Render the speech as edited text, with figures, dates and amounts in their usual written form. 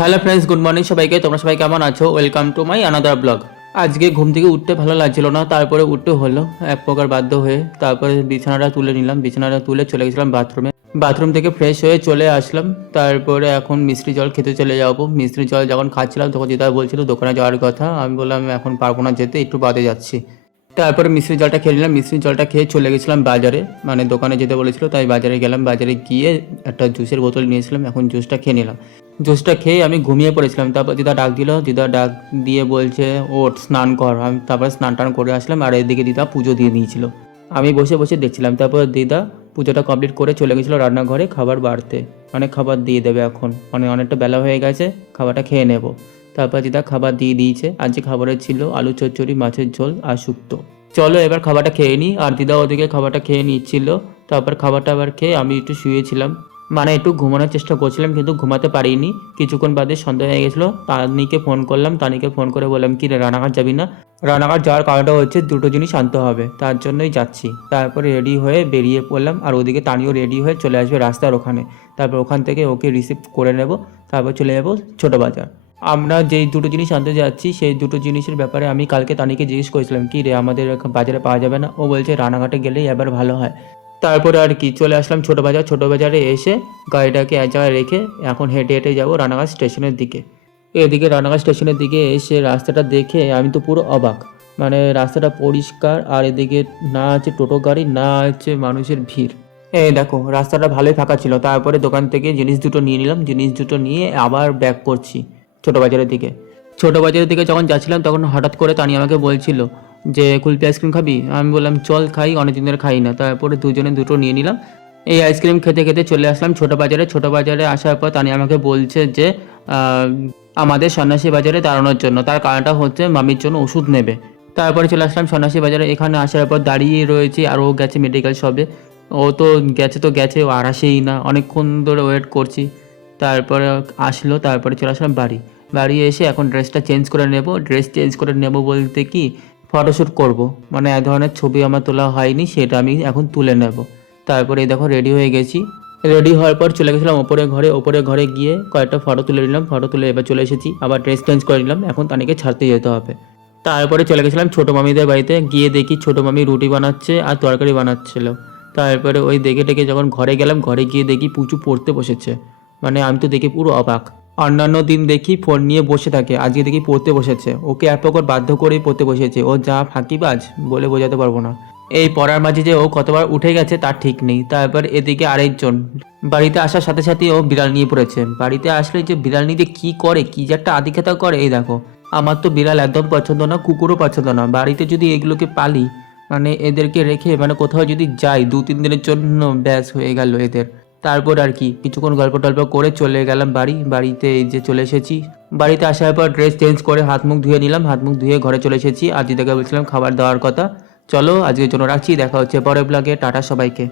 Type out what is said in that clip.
Hello friends, good morning সবাইকে। তোমরা সবাই কেমন আছো? Welcome to my another blog. আজকে ঘুম থেকে উঠতে ভালো লাগছিল না, তারপরে উঠতে হলো এক প্রকার বাধ্য হয়ে। তারপরে বিছানাটা তুলে নিলাম, বিছানাটা তুলে চলে গেছিলাম বাথরুমে। বাথরুম থেকে ফ্রেশ হয়ে চলে আসলাম। তারপরে এখন মিষ্টি জল খেতে চলে যাবো। মিষ্টি জল যখন খাচ্ছিলাম তখন দিদা বলছিল দোকানে যাওয়ার কথা। আমি বললাম এখন পারবো না যেতে, একটু বাদে যাচ্ছি। তারপরে মিষ্টির জলটা খেয়ে নিলাম। মিষ্টির জলটা খেয়ে চলে গেছিলাম বাজারে, মানে দোকানে যেতে বলেছিল তাই বাজারে গেলাম। বাজারে গিয়ে একটা জুসের বোতল নিয়েছিলাম, এখন জুসটা খেয়ে নিলাম। জুসটা খেয়ে আমি ঘুমিয়ে পড়েছিলাম। তারপর দিদা ডাক দিল, দিদা ডাক দিয়ে বলছে ওঠ স্নান কর। আমি তারপরে স্নান টান করে আসলাম, আর এদিকে দিদা পুজো দিয়ে দিয়েছিল। আমি বসে বসে দেখছিলাম। তারপর দিদা পুজোটা কমপ্লিট করে চলে গেছিলো রান্নাঘরে খাবার বাড়তে, মানে খাবার দিয়ে দেবে এখন, মানে অনেকটা বেলা হয়ে গেছে, খাবারটা খেয়ে নেব। তারপর দিদা খাবার দিয়ে দিয়েছে। আজকে খাবারের ছিল আলু চচ্চড়ি, মাছের ঝোল আর শুক্তো। চলো এবার খাবারটা খেয়ে নিই। আর দিদা ওদিকে খাবারটা খেয়ে নিচ্ছিল। তারপর খাবারটা আবার খেয়ে আমি একটু শুয়েছিলাম, মানে একটু ঘুমানোর চেষ্টা করছিলাম কিন্তু ঘুমাতে পারিনি। কিছুক্ষণ বাদে সন্ধ্যা হয়ে গেছিলো। তানিকে ফোন করলাম, তানিকে ফোন করে বললাম কি রে রানাঘাট যাবি না? রানাঘাট যাওয়ার কারণটা হচ্ছে দুটো জিনিস আনতে হবে, তার জন্যই যাচ্ছি। তারপরে রেডি হয়ে বেরিয়ে পড়লাম, আর ওদিকে তানিও রেডি হয়ে চলে আসবে রাস্তার ওখানে। তারপর ওখান থেকে ওকে রিসিভ করে নেব, তারপর চলে যাবো ছোটো বাজার। আমরা যেই দুটো জিনিস আনতে যাচ্ছি সেই দুটো জিনিসের ব্যাপারে আমি কালকে তানিকে জিজ্ঞেস করেছিলাম কি রে আমাদের বাজারে পাওয়া যাবে না? ও বলছে রানাঘাটে গেলেই এবার ভালো হয়। তারপরে আর কি চলে আসলাম ছোটো বাজার। ছোটো বাজারে এসে গাড়িটাকে এক জায়গায় রেখে এখন হেঁটে হেঁটে যাবো রানাঘাট স্টেশনের দিকে। এদিকে রানাঘাট স্টেশনের দিকে এসে রাস্তাটা দেখে আমি তো পুরো অবাক, মানে রাস্তাটা পরিষ্কার, আর এদিকে না আছে টোটো গাড়ি, না আছে মানুষের ভিড়। এই দেখো রাস্তাটা ভালোই ফাঁকা ছিল। তারপরে দোকান থেকে জিনিস দুটো নিয়ে নিলাম, জিনিস দুটো নিয়ে আবার ব্যাক করছি ছোটো বাজারের দিকে। ছোটো বাজারের দিকে যখন যাচ্ছিলাম তখন হঠাৎ করে তানি আমাকে বলছিল যে কুলপি আইসক্রিম খাবি? আমি বললাম চল খাই, অনেকদিন ধরে খাই না। তারপরে দুজনে দুটো নিয়ে নিলাম। এই আইসক্রিম খেতে খেতে চলে আসলাম ছোটো বাজারে। ছোটো বাজারে আসার পর তানি আমাকে বলছে যে আহ, আমাদের সন্ন্যাসী বাজারে দাঁড়ানোর জন্য, তার কারণটা হচ্ছে মামির জন্য ওষুধ নেবে। তারপরে চলে আসলাম সন্ন্যাসী বাজারে। এখানে আসার পর দাঁড়িয়ে রয়েছে, আর ও গেছে মেডিকেল শপে। ও তো গেছে, ও আর আসেই না, অনেকক্ষণ ধরে ওয়েট করছি। তারপরে আসলো, তারপরে চলে আসলাম বাড়ি। বাড়ি এসে এখন ড্রেসটা চেঞ্জ করে নেব। ড্রেস চেঞ্জ করে নেব বলতে কি ফটোশ্যুট করব, মানে এক ধরনের ছবি আমার তোলা হয়নি, সেটা আমি এখন তুলে নেব। তারপরে এই দেখো রেডি হয়ে গেছি। রেডি হওয়ার পর চলে গেছিলাম ওপরে ঘরে গিয়ে কয়েকটা ফটো তুলে নিলাম। ফটো তুলে এবার চলে এসেছি, আবার ড্রেস চেঞ্জ করে নিলাম, এখন তানিকে ছাড়তে যেতে হবে। তারপরে চলে গেছিলাম ছোটো মামিদের বাড়িতে। গিয়ে দেখি ছোটো মামি রুটি বানাচ্ছে আর তরকারি বানাচ্ছিল। তারপরে ওই দেখে টেকে যখন ঘরে গেলাম, ঘরে গিয়ে দেখি পুচু পড়তে বসেছে। মানে আমি তো দেখে পুরো অবাক। অন্যান্য দিন দেখি ফোন নিয়ে বসে থাকে, আজকে দেখি পড়তে বসেছে। ওকে এক প্রকার বাধ্য করেই পড়তে বসেছে। ও যা ফাঁকিবাজ বলে বোঝাতে পারবো না। এই পড়ার মাঝে যে ও কতবার উঠে গেছে তার ঠিক নেই। তারপর এদিকে আরেকজন বাড়িতে আসার সাথে সাথে ও বিড়াল নিয়ে পড়েছে। বাড়িতে আসলে যে বিড়াল নিয়ে যে কী করে, কী যে একটা আদিক্ষেতা করে, এই দেখো। আমার তো বিড়াল একদম পছন্দ না, কুকুরও পছন্দ না। বাড়িতে যদি এগুলোকে পালি, মানে এদেরকে রেখে মানে কোথাও যদি যাই 2-3 দিনের জন্য, ব্যাস হয়ে গেল এদের। তারপর আর কি কিছুক্ষণ গল্প টল্প করে চলে গেলাম বাড়িতে এই যে চলে এসেছি। বাড়িতে আসার পর ড্রেস চেঞ্জ করে হাত মুখ ধুয়ে নিলাম, হাত মুখ ধুয়ে ঘরে চলে এসেছি। আর দিদাকে বলছিলাম খাবার দেওয়ার কথা। চলো আজকের জন্য রাখছি, দেখা হচ্ছে পরের ব্লগে। টাটা সবাইকে।